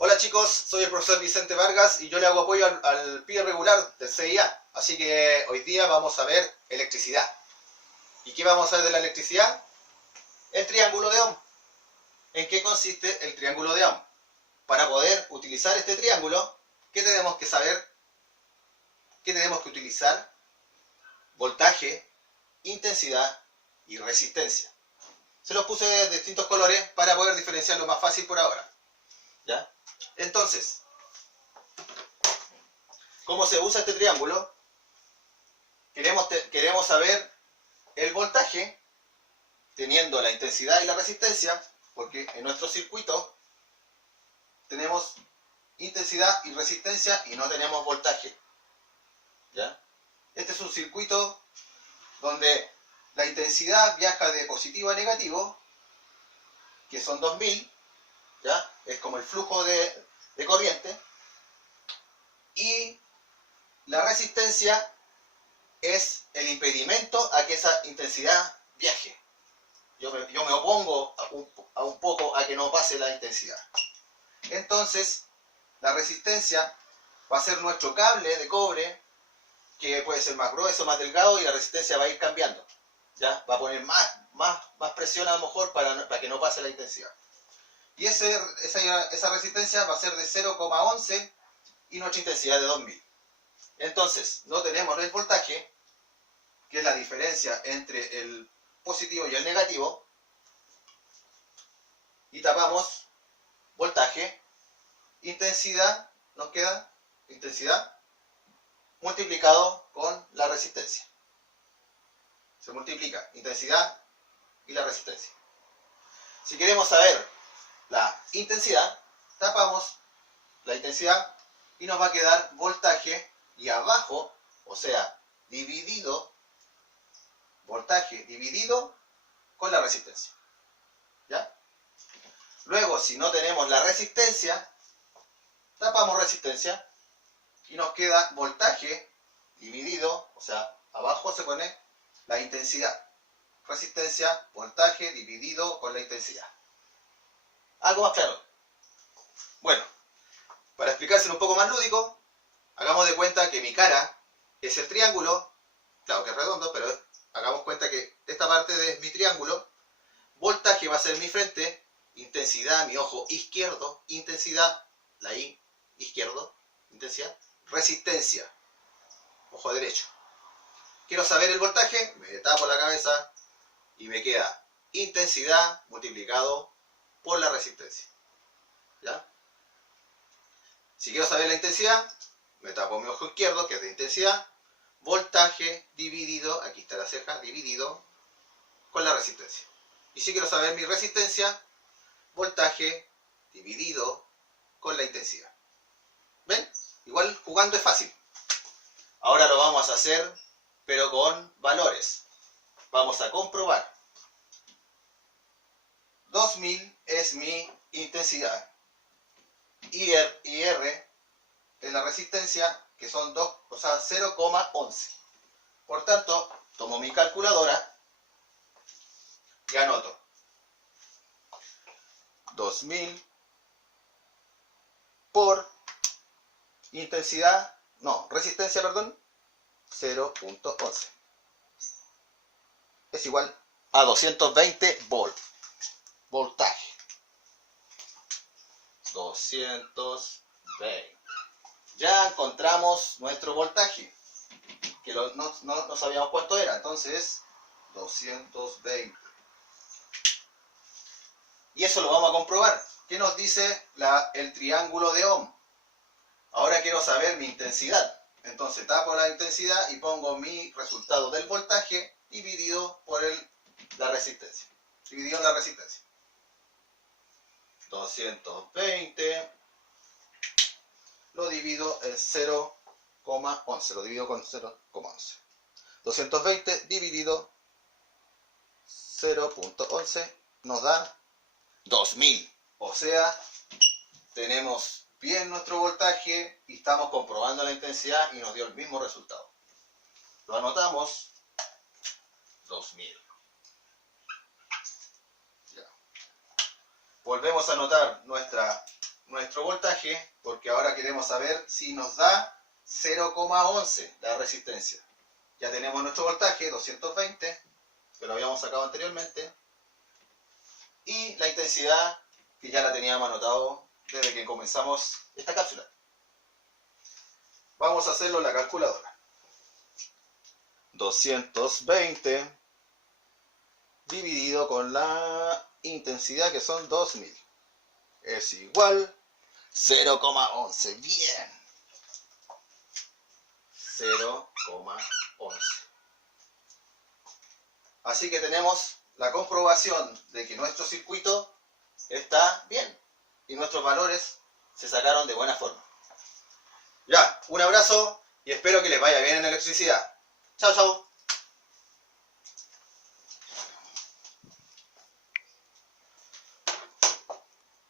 Hola chicos, soy el profesor Vicente Vargas y yo le hago apoyo al PIE regular del CIA. Así que hoy día vamos a ver electricidad. ¿Y qué vamos a ver de la electricidad? El triángulo de Ohm. ¿En qué consiste el triángulo de Ohm? Para poder utilizar este triángulo, ¿qué tenemos que saber? ¿Qué tenemos que utilizar? Voltaje, intensidad y resistencia. Se los puse de distintos colores para poder diferenciarlo más fácil por ahora. ¿Ya? Entonces, ¿cómo se usa este triángulo? Queremos saber el voltaje teniendo la intensidad y la resistencia, porque en nuestro circuito tenemos intensidad y resistencia y no tenemos voltaje. ¿Ya? Este es un circuito donde la intensidad viaja de positivo a negativo, que son 2000, ¿ya? Es como el flujo de corriente, y la resistencia es el impedimento a que esa intensidad viaje. Yo me opongo a un poco a que no pase la intensidad. Entonces, la resistencia va a ser nuestro cable de cobre, que puede ser más grueso, más delgado, y la resistencia va a ir cambiando. ¿Ya? Va a poner más presión a lo mejor para que no pase la intensidad. Y esa resistencia va a ser de 0,11 y nuestra intensidad de 2000. Entonces, no tenemos el voltaje, que es la diferencia entre el positivo y el negativo, y tapamos voltaje, intensidad, nos queda intensidad multiplicado con la resistencia. Se multiplica intensidad y la resistencia. Si queremos saber la intensidad, tapamos la intensidad y nos va a quedar voltaje, y abajo, o sea, dividido, voltaje dividido con la resistencia. ¿Ya? Luego, si no tenemos la resistencia, tapamos resistencia y nos queda voltaje dividido, o sea, abajo se pone la intensidad. Resistencia, voltaje dividido con la intensidad. ¿Algo más claro? Bueno, para explicárselo un poco más lúdico, hagamos de cuenta que mi cara es el triángulo, claro que es redondo, pero hagamos cuenta que esta parte es mi triángulo, voltaje va a ser mi frente, intensidad mi ojo izquierdo, intensidad, la I, izquierdo, intensidad, resistencia, ojo derecho. Quiero saber el voltaje, me tapo la cabeza y me queda intensidad multiplicado por la resistencia. ¿Ya? Si quiero saber la intensidad, me tapo mi ojo izquierdo, que es de intensidad, voltaje dividido, aquí está la ceja, dividido con la resistencia. Y si quiero saber mi resistencia, voltaje dividido con la intensidad. ¿Ven? Igual jugando es fácil. Ahora lo vamos a hacer, pero con valores. Vamos a comprobar. 2000 es mi intensidad. Y R es la resistencia, que son 0,11. Por tanto, tomo mi calculadora y anoto 2000 por resistencia, 0,11. Es igual a 220 voltaje. 220. Ya encontramos nuestro voltaje, que no sabíamos cuánto era, entonces 220. Y eso lo vamos a comprobar. ¿Qué nos dice el triángulo de Ohm? Ahora quiero saber mi intensidad. Entonces tapo la intensidad y pongo mi resultado del voltaje dividido por la resistencia. Dividido en la resistencia. 220 lo divido en 0,11. Lo divido con 0,11. 220 dividido 0,11 nos da 2000. O sea, tenemos bien nuestro voltaje y estamos comprobando la intensidad y nos dio el mismo resultado. Lo anotamos, 2000. Ya. Volvemos a anotar nuestra nuestro voltaje, porque ahora queremos saber si nos da 0,11 la resistencia. Ya tenemos nuestro voltaje, 220, que lo habíamos sacado anteriormente, y la intensidad, que ya la teníamos anotado desde que comenzamos esta cápsula. Vamos a hacerlo en la calculadora. 220 dividido con la intensidad, que son 2000, es igual 0,11. Bien, 0,11. Así que tenemos la comprobación de que nuestro circuito está bien y nuestros valores se sacaron de buena forma. Ya, un abrazo y espero que les vaya bien en electricidad. Chao, chao.